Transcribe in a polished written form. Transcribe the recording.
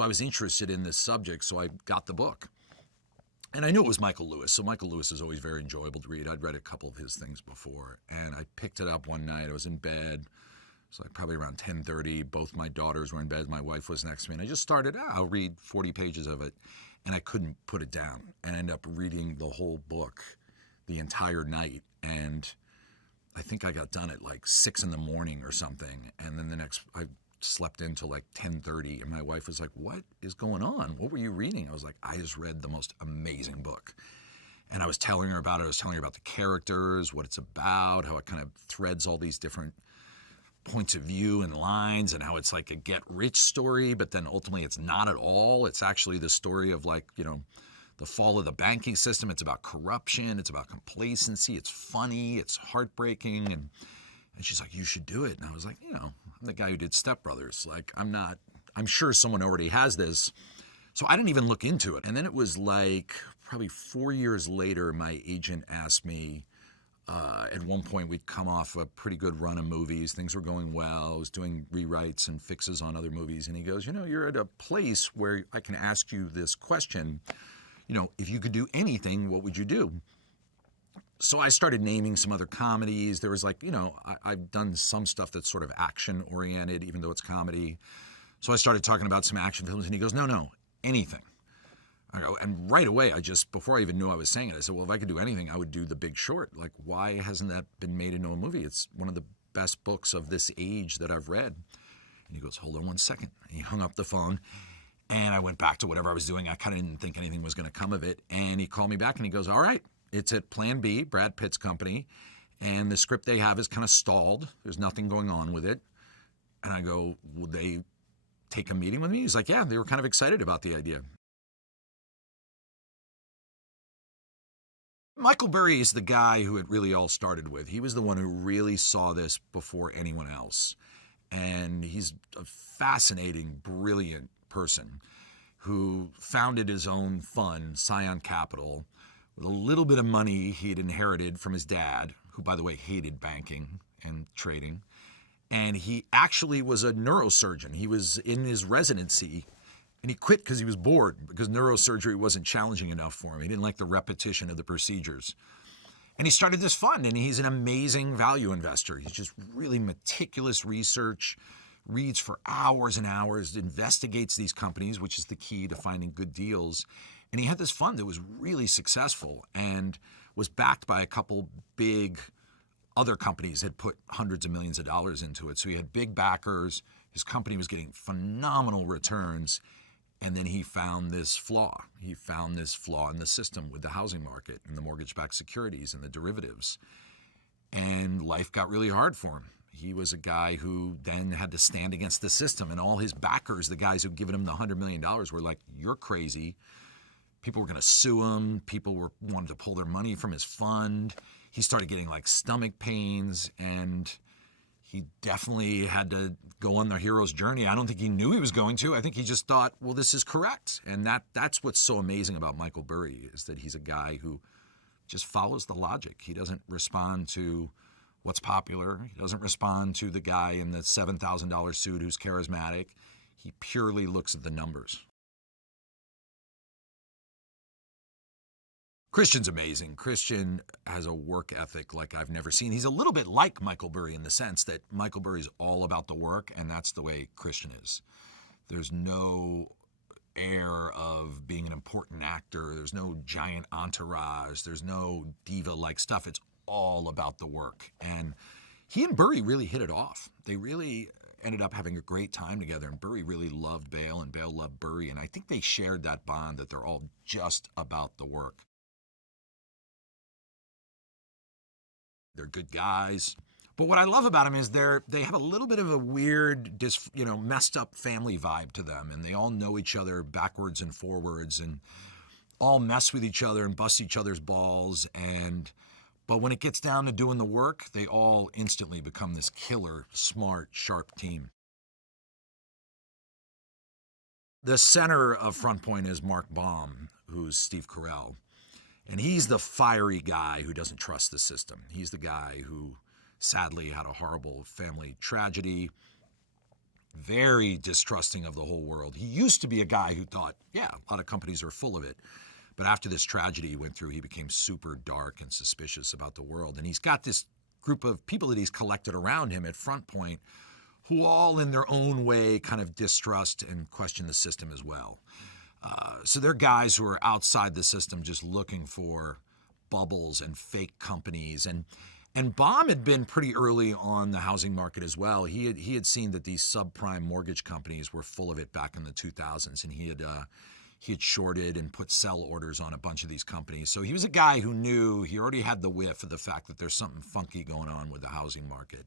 I was interested in this subject, so I got the book. And I knew it was Michael Lewis, so Michael Lewis is always very enjoyable to read. I'd read a couple of his things before, and I picked it up one night. I was in bed. It was like probably around 10:30. Both my daughters were in bed. My wife was next to me, and I just started, I'll read 40 pages of it, and I couldn't put it down. And I ended up reading the whole book the entire night, and I think I got done at like 6 in the morning or something, and then I slept until like 10:30, and my wife was like, "What is going on? What were you reading?" I was like, "I just read the most amazing book." And I was telling her about it. I was telling her about the characters, what it's about, how it kind of threads all these different points of view and lines, and how it's like a get-rich story, but then ultimately it's not at all. It's actually the story of like, the fall of the banking system. It's about corruption. It's about complacency. It's funny. It's heartbreaking. And she's like, "You should do it." And I was like, I'm the guy who did Step Brothers. Like, I'm sure someone already has this. So I didn't even look into it. And then it was like probably 4 years later, my agent asked me, at one point we'd come off a pretty good run of movies. Things were going well. I was doing rewrites and fixes on other movies. And he goes, "You're at a place where I can ask you this question. If you could do anything, what would you do?" So I started naming some other comedies. There was like, I've done some stuff that's sort of action-oriented, even though it's comedy. So I started talking about some action films, and he goes, No, anything. I go, and right away, before I even knew I was saying it, I said, well, if I could do anything, I would do The Big Short. Like, why hasn't that been made into a movie? It's one of the best books of this age that I've read. And he goes, hold on one second. And he hung up the phone. And I went back to whatever I was doing. I kind of didn't think anything was going to come of it. And he called me back and he goes, all right, it's at Plan B, Brad Pitt's company. And the script they have is kind of stalled. There's nothing going on with it. And I go, would they take a meeting with me? He's like, yeah, they were kind of excited about the idea. Michael Burry is the guy who it really all started with. He was the one who really saw this before anyone else. And he's a fascinating, brilliant person who founded his own fund, Scion Capital, with a little bit of money he had inherited from his dad, who, by the way, hated banking and trading. And he actually was a neurosurgeon. He was in his residency, and he quit because he was bored, because neurosurgery wasn't challenging enough for him. He didn't like the repetition of the procedures. And he started this fund, and he's an amazing value investor. He's just really meticulous research, reads for hours and hours, investigates these companies, which is the key to finding good deals. And he had this fund that was really successful and was backed by a couple big other companies had put hundreds of millions of dollars into it. So he had big backers. His company was getting phenomenal returns. And then he found this flaw. He found this flaw in the system with the housing market and the mortgage-backed securities and the derivatives. And life got really hard for him. He was a guy who then had to stand against the system. And all his backers, the guys who'd given him the $100 million, were like, you're crazy. People were going to sue him. People wanted to pull their money from his fund. He started getting like stomach pains, and he definitely had to go on the hero's journey. I don't think he knew he was going to. I think he just thought, well, this is correct. And that's what's so amazing about Michael Burry, is that he's a guy who just follows the logic. He doesn't respond to what's popular. He doesn't respond to the guy in the $7,000 suit who's charismatic. He purely looks at the numbers. Christian's amazing. Christian has a work ethic like I've never seen. He's a little bit like Michael Burry in the sense that Michael Burry's all about the work, and that's the way Christian is. There's no air of being an important actor. There's no giant entourage. There's no diva-like stuff. It's all about the work. And he and Burry really hit it off. They really ended up having a great time together, and Burry really loved Bale, and Bale loved Burry. And I think they shared that bond that they're all just about the work. They're good guys. But what I love about them is they have a little bit of a weird, messed up family vibe to them. And they all know each other backwards and forwards and all mess with each other and bust each other's balls. But when it gets down to doing the work, they all instantly become this killer, smart, sharp team. The center of FrontPoint is Mark Baum, who's Steve Carell. And he's the fiery guy who doesn't trust the system. He's the guy who sadly had a horrible family tragedy. very distrusting of the whole world. He used to be a guy who thought, yeah, a lot of companies are full of it. But after this tragedy he went through, he became super dark and suspicious about the world. And he's got this group of people that he's collected around him at FrontPoint who all in their own way kind of distrust and question the system as well. So they're guys who are outside the system just looking for bubbles and fake companies. And Baum had been pretty early on the housing market as well. He had seen that these subprime mortgage companies were full of it back in the 2000s, and he had shorted and put sell orders on a bunch of these companies. So he was a guy who knew, he already had the whiff of the fact that there's something funky going on with the housing market.